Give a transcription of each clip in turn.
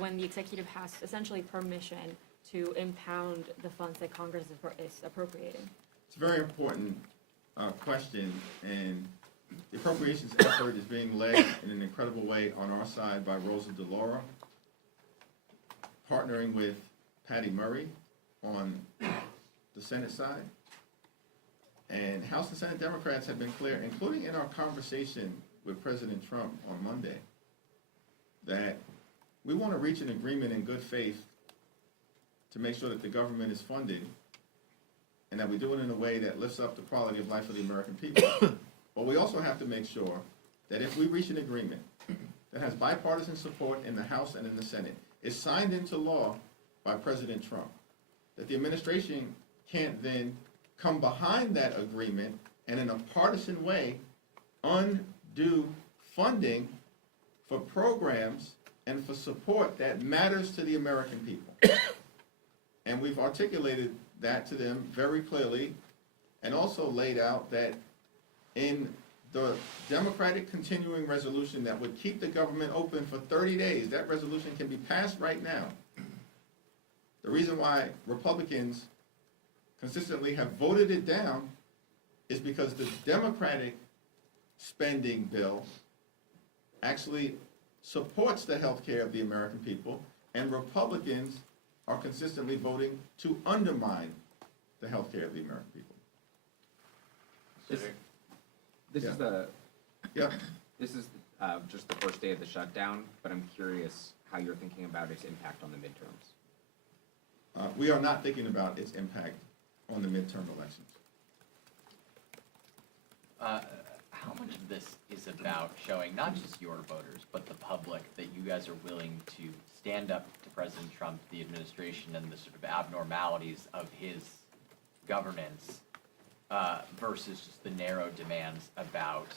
when the executive has essentially permission to impound the funds that Congress is appropriating? It's a very important question, and the appropriations effort is being led in an incredible way on our side by Rosa DeLauro, partnering with Patty Murray on the Senate side. And House and Senate Democrats have been clear, including in our conversation with President Trump on Monday, that we want to reach an agreement in good faith to make sure that the government is funded and that we do it in a way that lifts up the quality of life of the American people. But we also have to make sure that if we reach an agreement that has bipartisan support in the House and in the Senate, is signed into law by President Trump, that the administration can't then come behind that agreement and in a partisan way undo funding for programs and for support that matters to the American people. And we've articulated that to them very clearly, and also laid out that in the Democratic continuing resolution that would keep the government open for 30 days, that resolution can be passed right now. The reason why Republicans consistently have voted it down is because the Democratic spending bill actually supports the health care of the American people, and Republicans are consistently voting to undermine the health care of the American people. This Yeah. is the Yeah. this is just the first day of the shutdown, but I'm curious how you're thinking about its impact on the midterms. We are not thinking about its impact on the midterm elections. How much of this is about showing not just your voters, but the public, that you guys are willing to stand up to President Trump, the administration, and the sort of abnormalities of his governance, versus just the narrow demands about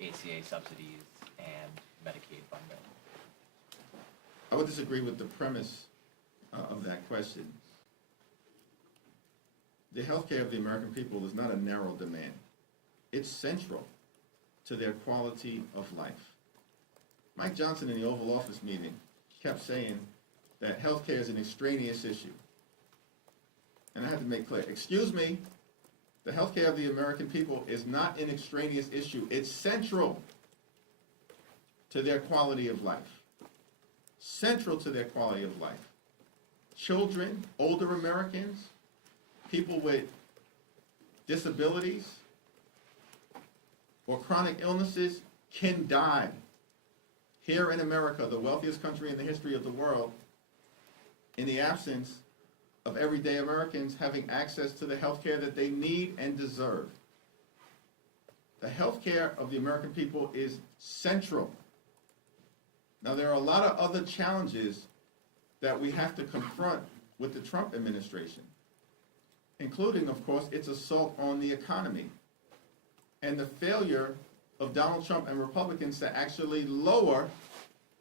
ACA subsidies and Medicaid funding? I would disagree with the premise of that question. The health care of the American people is not a narrow demand. It's central to their quality of life. Mike Johnson in the Oval Office meeting kept saying that health care is an extraneous issue. And I had to make clear, excuse me, the health care of the American people is not an extraneous issue. It's central to their quality of life. Central to their quality of life. Children, older Americans, people with disabilities or chronic illnesses can die here in America, the wealthiest country in the history of the world, in the absence of everyday Americans having access to the health care that they need and deserve. The health care of the American people is central. Now, there are a lot of other challenges that we have to confront with the Trump administration, including, of course, its assault on the economy and the failure of Donald Trump and Republicans to actually lower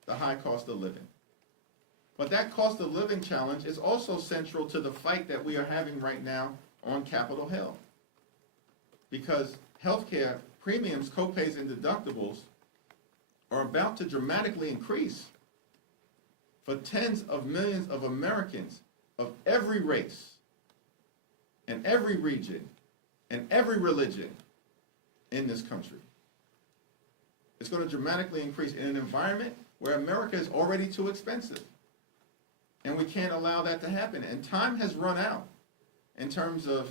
the high cost of living. But that cost of living challenge is also central to the fight that we are having right now on Capitol Hill. Because healthcare premiums, copays, and deductibles are about to dramatically increase for tens of millions of Americans of every race and every region and every religion in this country. It's going to dramatically increase in an environment where America is already too expensive. And we can't allow that to happen. And time has run out in terms of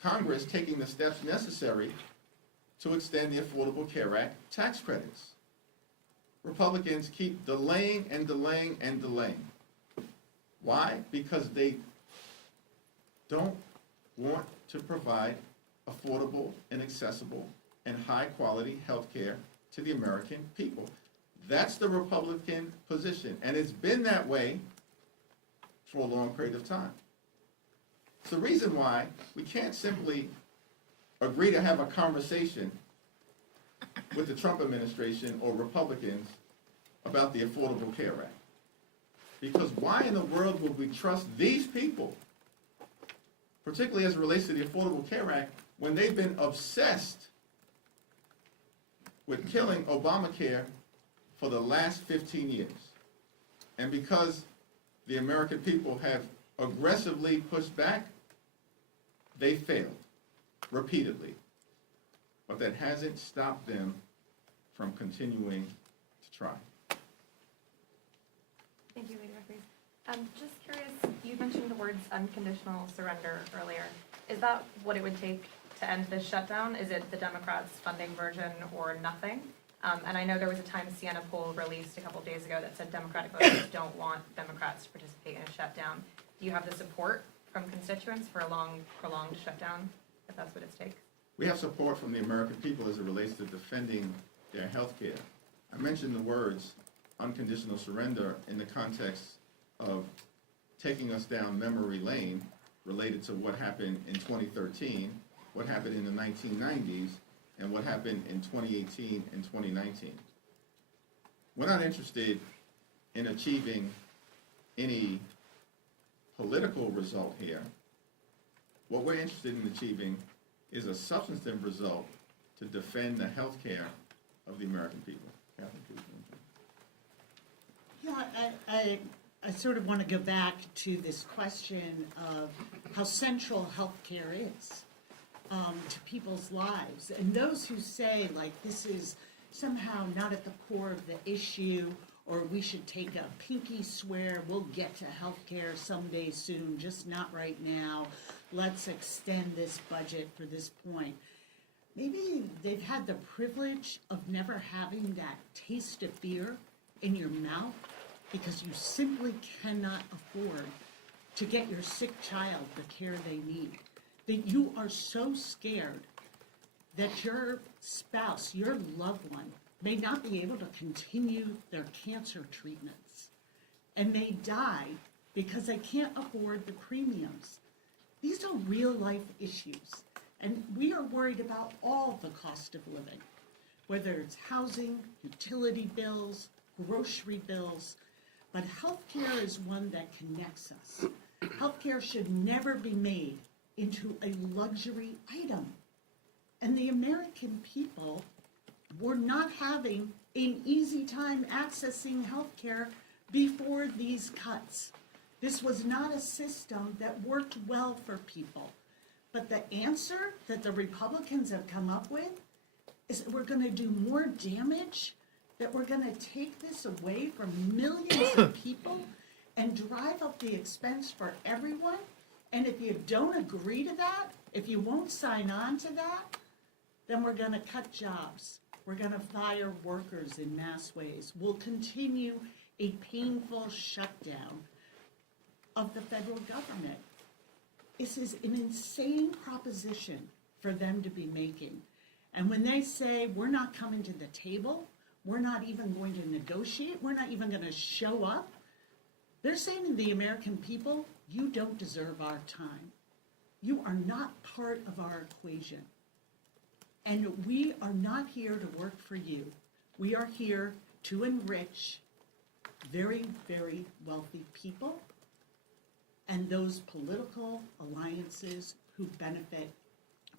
Congress taking the steps necessary to extend the Affordable Care Act tax credits. Republicans keep delaying and delaying and delaying. Why? Because they don't want to provide affordable and accessible and high-quality health care to the American people. That's the Republican position, and it's been that way for a long period of time. It's the reason why we can't simply agree to have a conversation with the Trump administration or Republicans about the Affordable Care Act. Because why in the world would we trust these people, particularly as it relates to the Affordable Care Act, when they've been obsessed with killing Obamacare for the last 15 years? And because the American people have aggressively pushed back, they failed repeatedly. But that hasn't stopped them from continuing to try. Thank you, Leader Jeffries. Just curious, you mentioned the words unconditional surrender earlier. Is that what it would take to end this shutdown? Is it the Democrats' funding version or nothing? And I know there was a Times Siena poll released a couple of days ago that said Democratic voters don't want Democrats to participate in a shutdown. Do you have the support from constituents for a long, prolonged shutdown, if that's what it takes? We have support from the American people as it relates to defending their health care. I mentioned the words unconditional surrender in the context of taking us down memory lane related to what happened in 2013, what happened in the 1990s, and what happened in 2018 and 2019. We're not interested in achieving any political result here. What we're interested in achieving is a substantive result to defend the health care of the American people. Catherine, please. Yeah, I sort of want to go back to this question of how central healthcare is to people's lives. And those who say, like, this is somehow not at the core of the issue, or we should take a pinky swear we'll get to healthcare someday soon, just not right now. Let's extend this budget for this point. Maybe they've had the privilege of never having that taste of fear in your mouth because you simply cannot afford to get your sick child the care they need. That you are so scared that your spouse, your loved one, may not be able to continue their cancer treatments and may die because they can't afford the premiums. These are real life issues, and we are worried about all the cost of living, whether it's housing, utility bills, grocery bills, but healthcare is one that connects us. Healthcare should never be made into a luxury item. And the American people were not having an easy time accessing healthcare before these cuts. This was not a system that worked well for people. But the answer that the Republicans have come up with is that we're going to do more damage, that we're going to take this away from millions of people and drive up the expense for everyone. And if you don't agree to that, if you won't sign on to that, then we're going to cut jobs. We're going to fire workers in mass ways. We'll continue a painful shutdown of the federal government. This is an insane proposition for them to be making. And when they say, we're not coming to the table, we're not even going to negotiate, we're not even going to show up, they're saying to the American people, you don't deserve our time. You are not part of our equation. And we are not here to work for you. We are here to enrich very, very wealthy people and those political alliances who benefit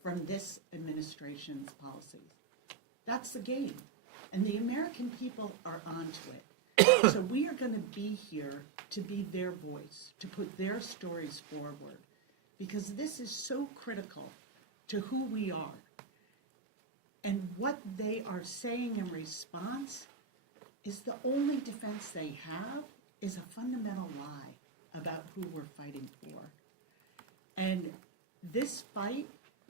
from this administration's policies. That's the game. And the American people are onto it. So we are going to be here to be their voice, to put their stories forward, because this is so critical to who we are. And what they are saying in response is the only defense they have is a fundamental lie about who we're fighting for. And this fight,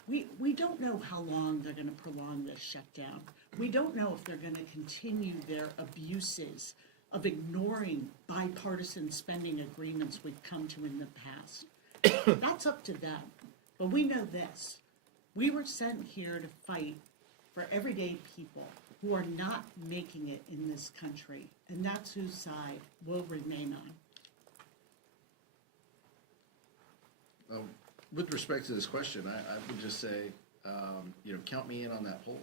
we don't know how long they're going to prolong this shutdown. We don't know if they're going to continue their abuses of ignoring bipartisan spending agreements we've come to in the past. That's up to them. But we know this. We were sent here to fight for everyday people who are not making it in this country, and that's whose side we'll remain on. With respect to this question, I would just say, count me in on that poll,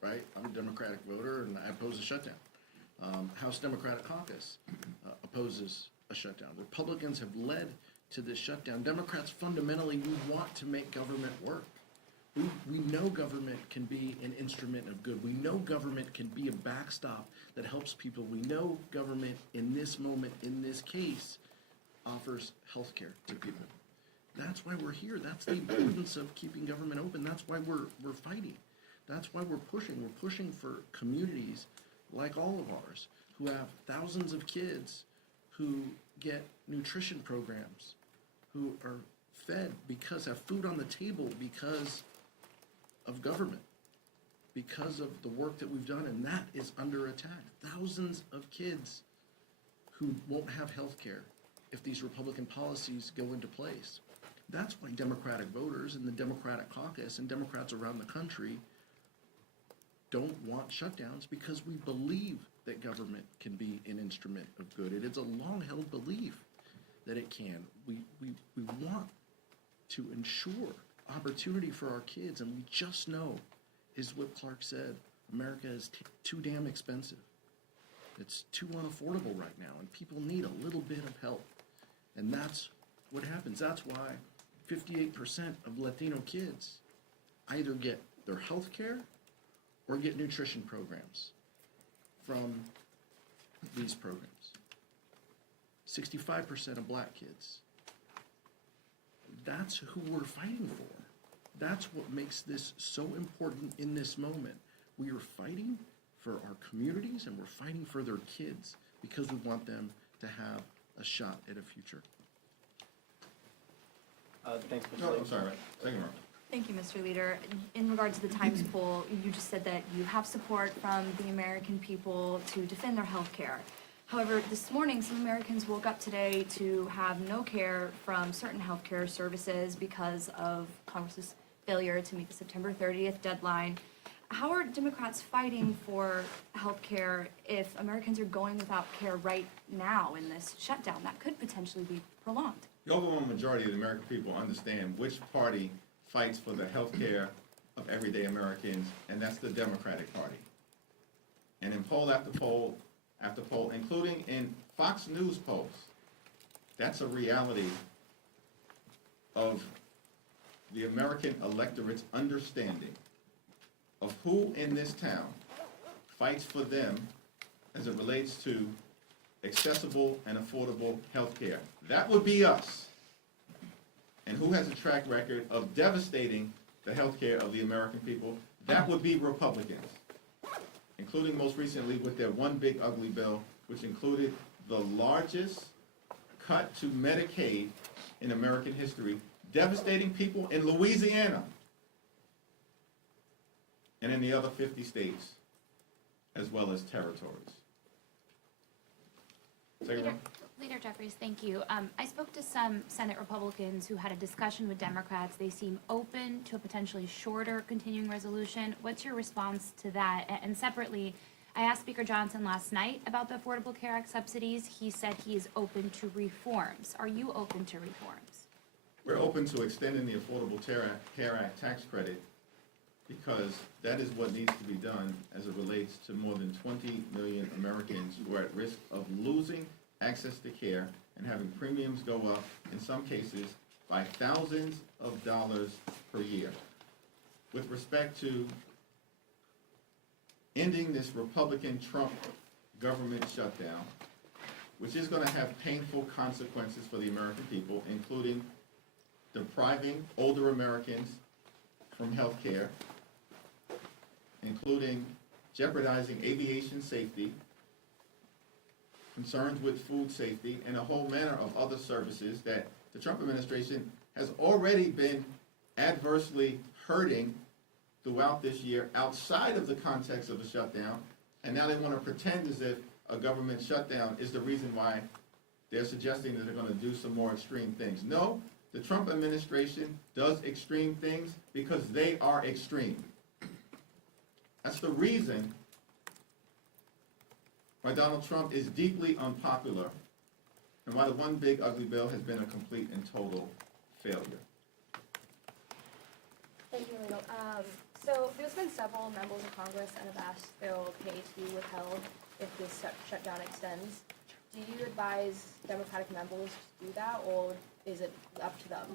right? I'm a Democratic voter, and I oppose a shutdown. House Democratic Caucus opposes a shutdown. Republicans have led to this shutdown. Democrats fundamentally, we want to make government work. We know government can be an instrument of good. We know government can be a backstop that helps people. We know government in this moment, in this case, offers health care to people. That's why we're here. That's the importance of keeping government open. That's why we're fighting. That's why we're pushing. We're pushing for communities like all of ours who have thousands of kids who get nutrition programs, who are fed because have food on the table because of government, because of the work that we've done, and that is under attack. Thousands of kids who won't have health care if these Republican policies go into place. That's why Democratic voters and the Democratic caucus and Democrats around the country don't want shutdowns, because we believe that government can be an instrument of good. It is a long-held belief that it can. We want to ensure opportunity for our kids, and we just know, is what Clark said, America is too damn expensive. It's too unaffordable right now, and people need a little bit of help. And that's what happens. That's why 58% of Latino kids either get their health care or get nutrition programs from these programs. 65% of black kids. That's who we're fighting for. That's what makes this so important in this moment. We are fighting for our communities, and we're fighting for their kids because we want them to have a shot at a future. Thanks, Mr. No, Lee. I'm sorry, right. Second round. Thank you, Mr. Leader. In regard to the Times poll, you just said that you have support from the American people to defend their health care. However, this morning, some Americans woke up today to have no care from certain health care services because of Congress's failure to meet the September 30th deadline. How are Democrats fighting for health care if Americans are going without care right now in this shutdown that could potentially be prolonged? The overwhelming majority of the American people understand which party fights for the health care of everyday Americans, and that's the Democratic Party. And in poll after poll after poll, including in Fox News polls, that's a reality of the American electorate's understanding of who in this town fights for them as it relates to accessible and affordable health care. That would be us. And who has a track record of devastating the health care of the American people? That would be Republicans, including most recently with their one big ugly bill, which included the largest cut to Medicaid in American history, devastating people in Louisiana and in the other 50 states, as well as territories. Second one. Leader Jeffries, thank you. I spoke to some Senate Republicans who had a discussion with Democrats. They seem open to a potentially shorter continuing resolution. What's your response to that? And separately, I asked Speaker Johnson last night about the Affordable Care Act subsidies. He said he is open to reforms. Are you open to reforms? We're open to extending the Affordable Care Act tax credit because that is what needs to be done as it relates to more than 20 million Americans who are at risk of losing access to care and having premiums go up, in some cases, by thousands of dollars per year. With respect to ending this Republican Trump government shutdown, which is going to have painful consequences for the American people, including depriving older Americans from health care, including jeopardizing aviation safety, concerns with food safety, and a whole manner of other services that the Trump administration has already been adversely hurting throughout this year outside of the context of the shutdown, and now they want to pretend as if a government shutdown is the reason why they're suggesting that they're going to do some more extreme things. No, the Trump administration does extreme things because they are extreme. That's the reason why Donald Trump is deeply unpopular and why the one big ugly bill has been a complete and total failure. Thank you, Lino. So there's been several members of Congress that have asked their pay to be withheld if this shutdown extends. Do you advise Democratic members to do that, or is it up to them?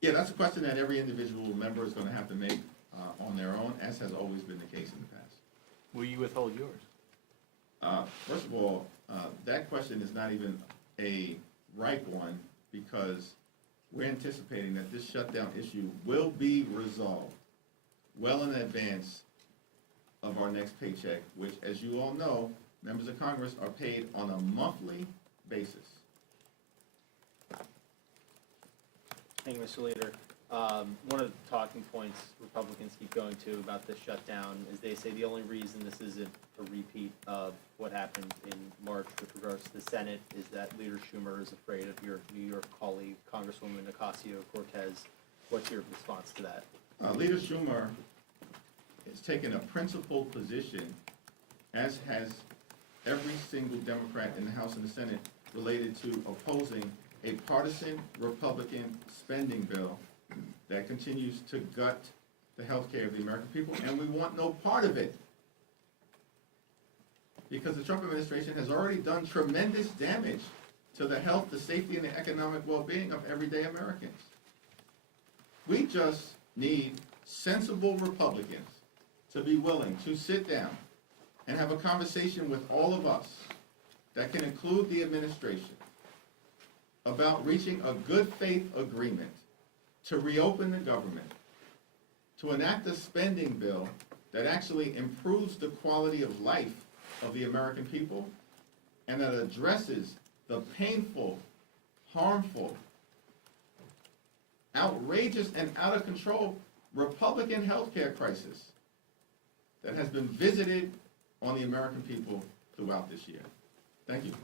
Yeah, that's a question that every individual member is gonna have to make, on their own, as has always been the case in the past. Will you withhold yours? First of all, that question is not even a ripe one, because we're anticipating that this shutdown issue will be resolved well in advance of our next paycheck, which, as you all know, members of Congress are paid on a monthly basis. Thank you, Mr. Leader. One of the talking points Republicans keep going to about this shutdown is they say the only reason this isn't a repeat of what happened in March with regards to the Senate is that Leader Schumer is afraid of your New York colleague, Congresswoman Ocasio-Cortez. What's your response to that? Leader Schumer has taken a principled position, as has every single Democrat in the House and the Senate, related to opposing a partisan Republican spending bill that continues to gut the health care of the American people, and we want no part of it. Because the Trump administration has already done tremendous damage to the health, the safety, and the economic well-being of everyday Americans. We just need sensible Republicans to be willing to sit down and have a conversation with all of us that can include the administration about reaching a good faith agreement to reopen the government, to enact a spending bill that actually improves the quality of life of the American people, and that addresses the painful, harmful, outrageous, and out of control Republican healthcare crisis that has been visited on the American people throughout this year. Thank you.